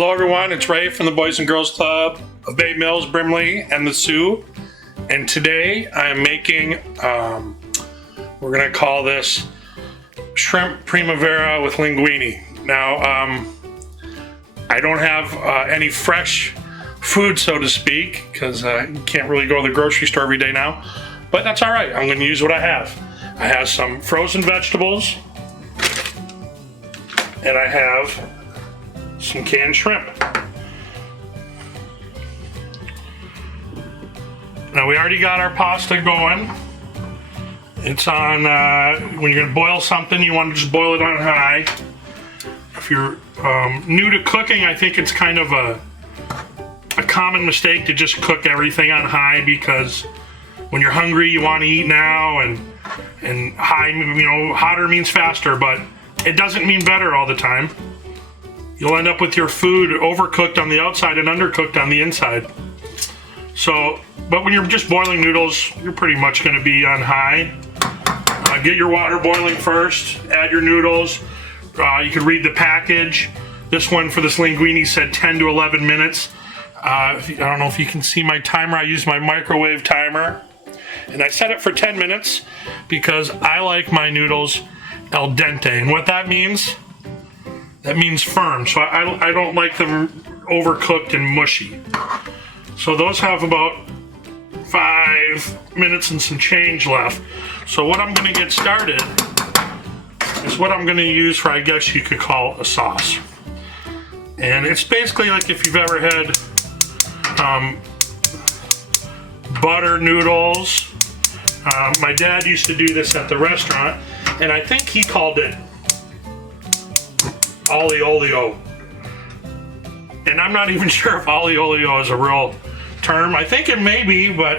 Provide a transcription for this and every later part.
Hello everyone, it's Rafe from the Boys and Girls Club of Bay Mills-Brimley and the Sioux. And today I am making, we're gonna call this shrimp primavera with linguini. Now, I don't have any fresh food, so to speak, because you can't really go to the grocery store every day now, but that's all right. I'm gonna use what I have. I have some frozen vegetables, and I have some canned shrimp. Now we already got our pasta going. It's on, when you're gonna boil something, you want to just boil it on high. If you're new to cooking, I think it's kind of a common mistake to just cook everything on high, because when you're hungry, you want to eat now, and high, you know, hotter means faster, but it doesn't mean better all the time. You'll end up with your food overcooked on the outside and undercooked on the inside. So, but when you're just boiling noodles, you're pretty much going to be on high. Get your water boiling first, add your noodles. You can read the package. This one for this linguini said 10 to 11 minutes. I don't know if you can see my timer. I use my microwave timer, and I set it for 10 minutes because I like my noodles al dente. And what that means firm. So I don't like them overcooked and mushy. So those have about 5 minutes and some change left. So what I'm gonna get started is what I'm gonna use for, I guess you could call a sauce. And it's basically like if you've ever had butter noodles. My dad used to do this at the restaurant, and I think he called it olio. And I'm not even sure if olio is a real term. I think it may be, but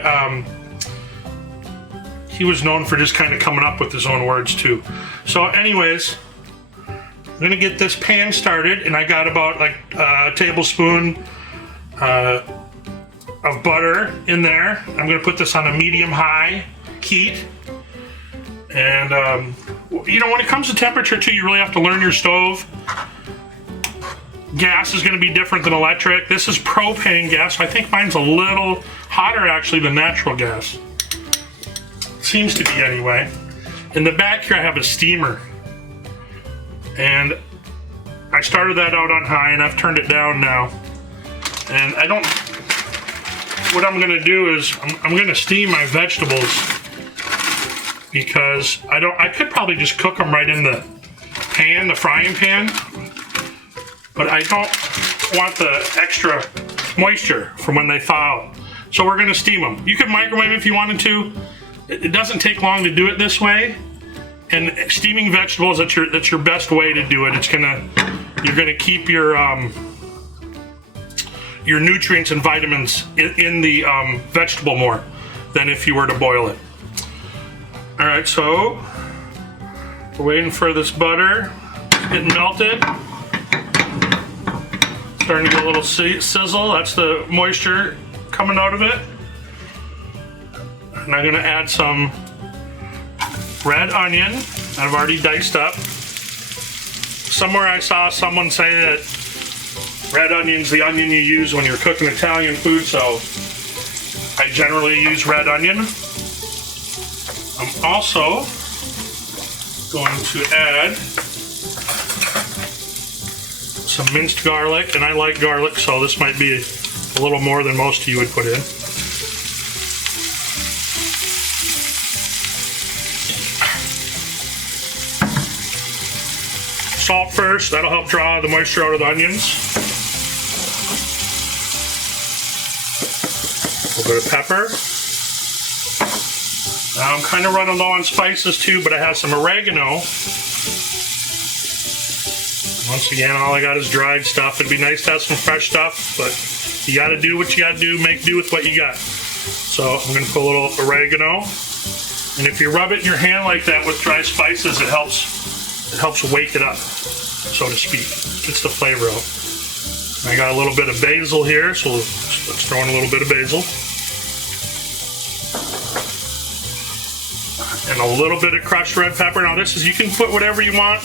he was known for just kind of coming up with his own words too. So anyways, I'm gonna get this pan started, and I got about like a tablespoon of butter in there. I'm gonna put this on a medium-high heat. And you know, when it comes to temperature too, you really have to learn your stove. Gas is going to be different than electric. This is propane gas, so I think mine's a little hotter actually than natural gas. Seems to be anyway. In the back here I have a steamer, and I started that out on high, and I've turned it down now. And what I'm going to do is I'm going to steam my vegetables, because I could probably just cook them right in the pan, the frying pan, but I don't want the extra moisture from when they thaw. So we're gonna steam them. You can microwave if you wanted to. It doesn't take long to do it this way. And steaming vegetables, that's your best way to do it. You're gonna keep your nutrients and vitamins in the vegetable more than if you were to boil it. All right, so we're waiting for this butter. It's getting melted. Starting to get a little sizzle. That's the moisture coming out of it. And I'm gonna add some red onion that I've already diced up. Somewhere I saw someone say that red onion's the onion you use when you're cooking Italian food, so I generally use red onion. I'm also going to add some minced garlic, and I like garlic, so this might be a little more than most of you would put in. Salt first, that'll help draw the moisture out of the onions. A little bit of pepper. Now I'm kind of running low on spices too, but I have some oregano. Once again, all I got is dried stuff. It'd be nice to have some fresh stuff, but you gotta do what you gotta do, make do with what you got. So I'm gonna put a little oregano. And if you rub it in your hand like that with dry spices, it helps wake it up, so to speak. Gets the flavor out. I got a little bit of basil here, so let's throw in a little bit of basil. And a little bit of crushed red pepper. Now this is, you can put whatever you want.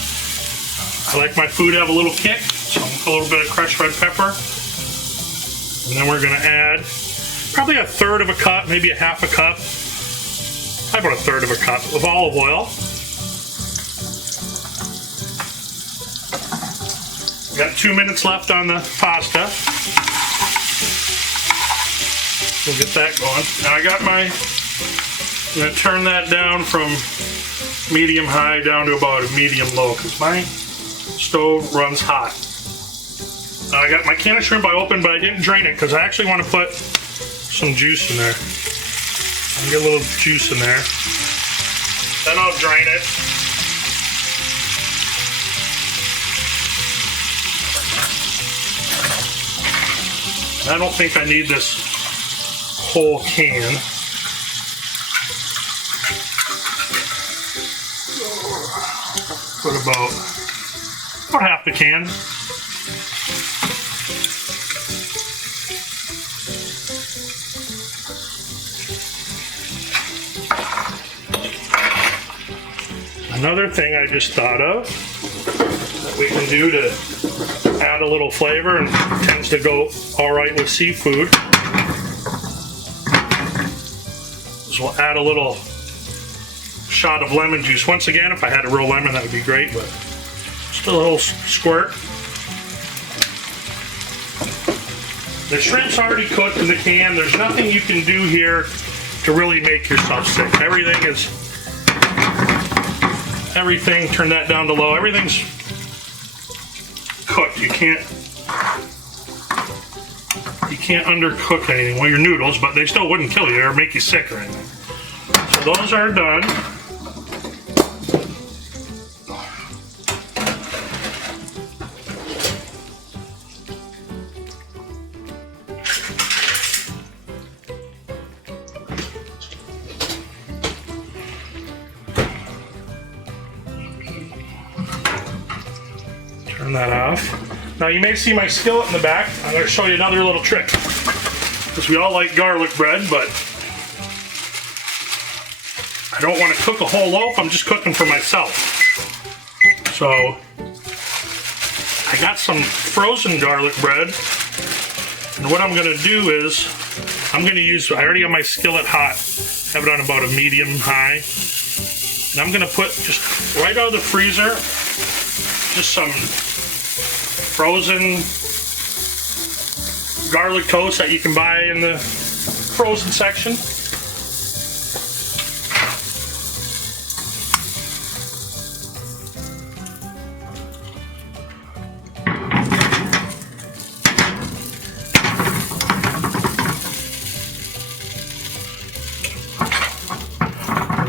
I like my food to have a little kick. So a little bit of crushed red pepper. And then we're gonna add probably a third of a cup, maybe a half a cup, probably about a third of a cup of olive oil. We got 2 minutes left on the pasta. We'll get that going. Now I got I'm gonna turn that down from medium high down to about a medium low because my stove runs hot. Now I got my can of shrimp I opened, but I didn't drain it because I actually want to put some juice in there. I'll get a little juice in there. Then I'll drain it. I don't think I need this whole can. Put about half the can. Another thing I just thought of that we can do to add a little flavor and tends to go all right with seafood is we'll add a little shot of lemon juice. Once again, if I had a real lemon, that would be great, but just a little squirt. The shrimp's already cooked in the can. There's nothing you can do here to really make yourself sick. Everything, turn that down to low. Everything's cooked. You can't undercook anything. Well, your noodles, but they still wouldn't kill you or make you sick or anything. So those are done. Turn that off. Now you may see my skillet in the back. I'm going to show you another little trick. Because we all like garlic bread, but I don't want to cook a whole loaf. I'm just cooking for myself. So I got some frozen garlic bread. And what I'm going to do is I already got my skillet hot. Have it on about a medium high. And I'm going to put just right out of the freezer just some frozen garlic toast that you can buy in the frozen section.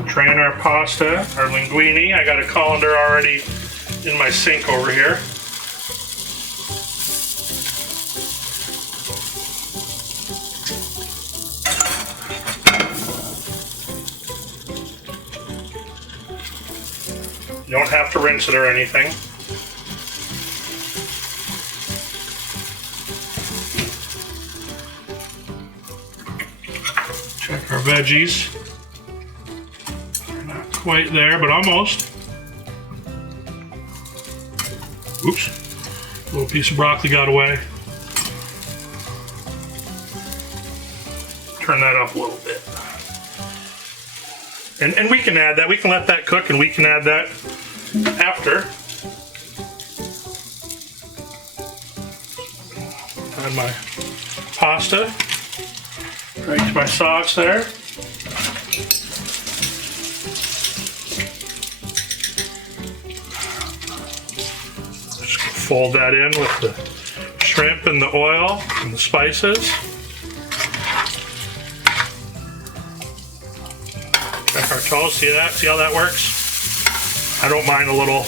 Drain our pasta, our linguini. I got a colander already in my sink over here. You don't have to rinse it or anything. Check our veggies. They're not quite there, but almost. Oops, a little piece of broccoli got away. Turn that up a little bit. And we can add that, we can let that cook and we can add that after. Add my pasta right to my sauce there. Just fold that in with the shrimp and the oil and the spices. Check our toast, see that? See how that works? I don't mind a little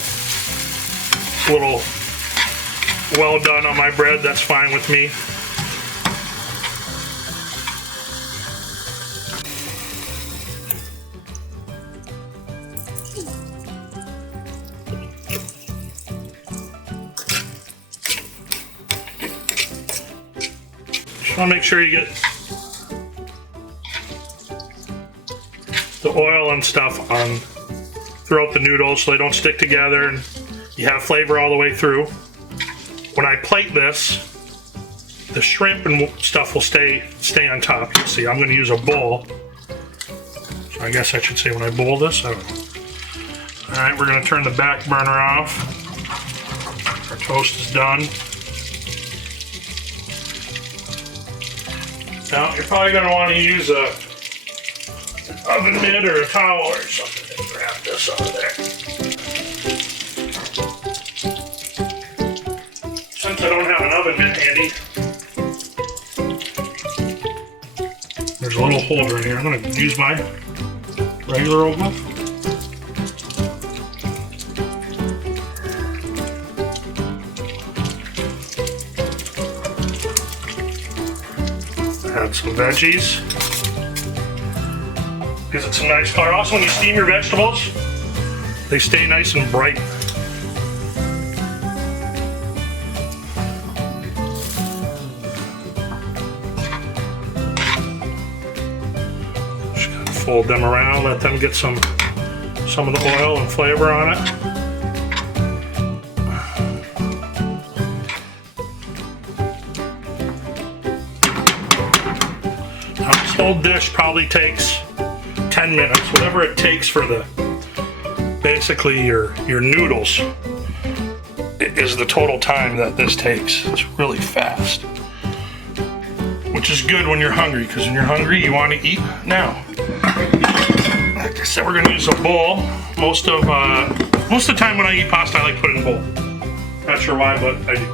well done on my bread, that's fine with me. Just want to make sure you get the oil and stuff on throughout the noodles so they don't stick together and you have flavor all the way through. when I plate this, the shrimp and stuff will stay on top. You see, I'm going to use a bowl. So I guess I should say when I bowl this. I don't know. All right, we're going to turn the back burner off. Our toast is done. Now, you're probably going to want to use an oven mitt or a towel or something to grab this out of there. Since I don't have an oven mitt handy, there's a little holder in here. I'm going to use my regular old one. Add some veggies. Gives it some nice color. Also, when you steam your vegetables, they stay nice and bright. Just gotta fold them around, let them get some of the oil and flavor on it. This whole dish probably takes 10 minutes, whatever it takes for basically your noodles is the total time that this takes. It's really fast, which is good when you're hungry, because when you're hungry you want to eat now. Like I said, we're going to use a bowl. Most of the time when I eat pasta, I like to put it in a bowl. Not sure why, but I do.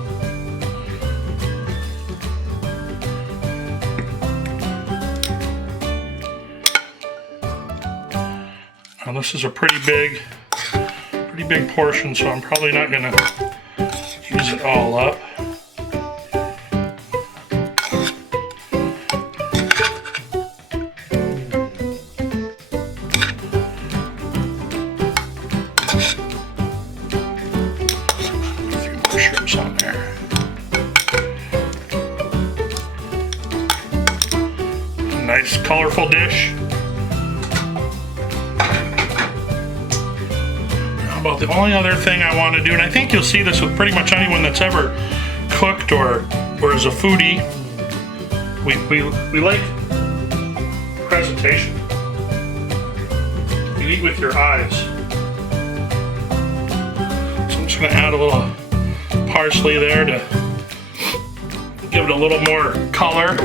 Now this is a pretty big portion, so I'm probably not gonna use it all up. A few more shrimps on there. A nice colorful dish. About the only other thing I want to do, and I think you'll see this with pretty much anyone that's ever cooked or is a foodie, we like presentation. You eat with your eyes. So I'm just going to add a little parsley there to give it a little more color.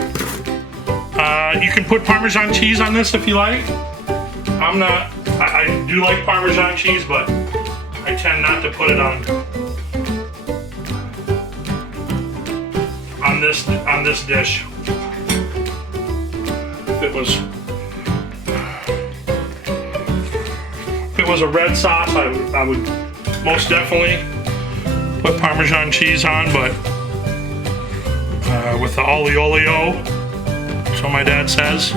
You can put Parmesan cheese on this if you like. I do like Parmesan cheese, but I tend not to put it on this dish. If it was a red sauce, I would most definitely put Parmesan cheese on, but with the olio olio, so my dad says,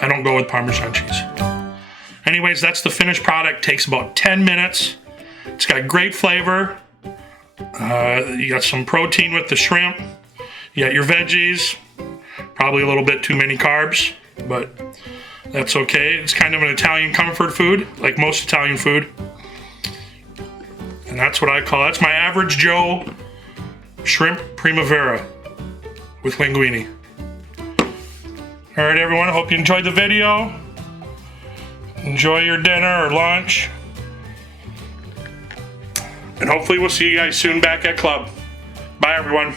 I don't go with Parmesan cheese. Anyways, that's the finished product. Takes about 10 minutes. It's got great flavor. You got some protein with the shrimp. You got your veggies. Probably a little bit too many carbs, but that's okay. It's kind of an Italian comfort food, like most Italian food. And that's what I call it. That's my average Joe shrimp Primavera with linguini. All right, everyone. I hope you enjoyed the video. Enjoy your dinner or lunch. And hopefully we'll see you guys soon back at club. Bye, everyone.